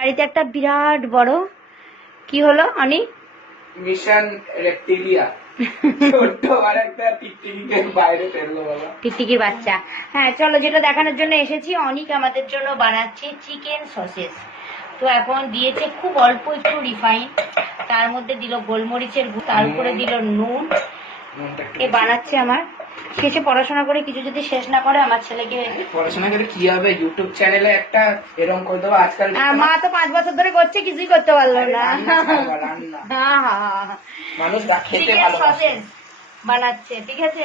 বাড়িতে একটা বিরাট বড় কি হলো অনি মিশন রেপ্টিলিয়া ছোট্ট আর একটা টিকটিকির বাইরে ফেললো বাবা, টিকটিকির বাচ্চা। হ্যাঁ চলো, যেটা দেখানোর জন্য এসেছি, অনিক আমাদের জন্য বানাচ্ছে চিকেন সসেস। তো এখন দিয়েছে খুব অল্প একটু রিফাইন, তার মধ্যে দিল গোলমরিচের গুঁড়ো, তার উপরে দিল নুন। এ বানাচ্ছে আমার শেষে পড়াশোনা করে কিছু যদি শেষ না করে আমার ছেলেকে। পড়াশোনা করে কি হবে, ইউটিউব চ্যানেলে একটা এরকম করে দেবো আজকাল। মা তো 5 বছর ধরে করছে, কিছুই করতে পারলো না। মানুষ খেতে চিকেন সসেস বানাচ্ছে, ঠিক আছে।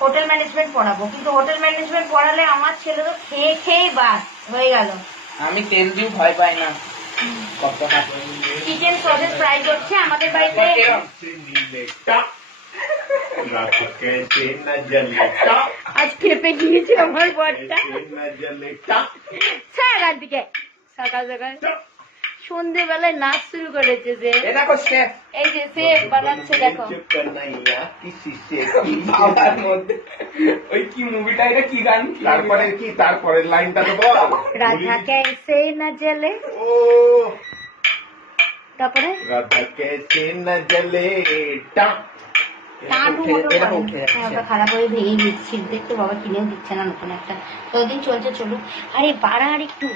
হোটেল ম্যানেজমেন্ট পড়াবো, কিন্তু হোটেল ম্যানেজমেন্ট পড়ালে আমার ছেলে তো খেয়ে খেয়ে বাস হয়ে গেল। আমি তেল দিয়ে ভয় পাই না। চিকেন সসেস ফ্রাই করছে আমাদের বাড়িতে। আজ খেপে গিয়েছে আমার বরটা সারার দিকে, সকাল সকাল সন্ধ্যেবেলায় নাচ শুরু করেছে যে। এই যে সে বানাচ্ছে দেখো। ওই কি মুভিটা, এটা কি গান, তারপরে কি তারপরের লাইনটা তো বল। রাধা कैसे न जले, ও তারপরে রাধা कैसे न जले টা ওটা খারাপ হয়ে ভেঙে দিচ্ছি, দেখতে বাবা কিনেও দিচ্ছে না নতুন একটা, কতদিন চলছে চলুক। আরে বাড়া আর একটু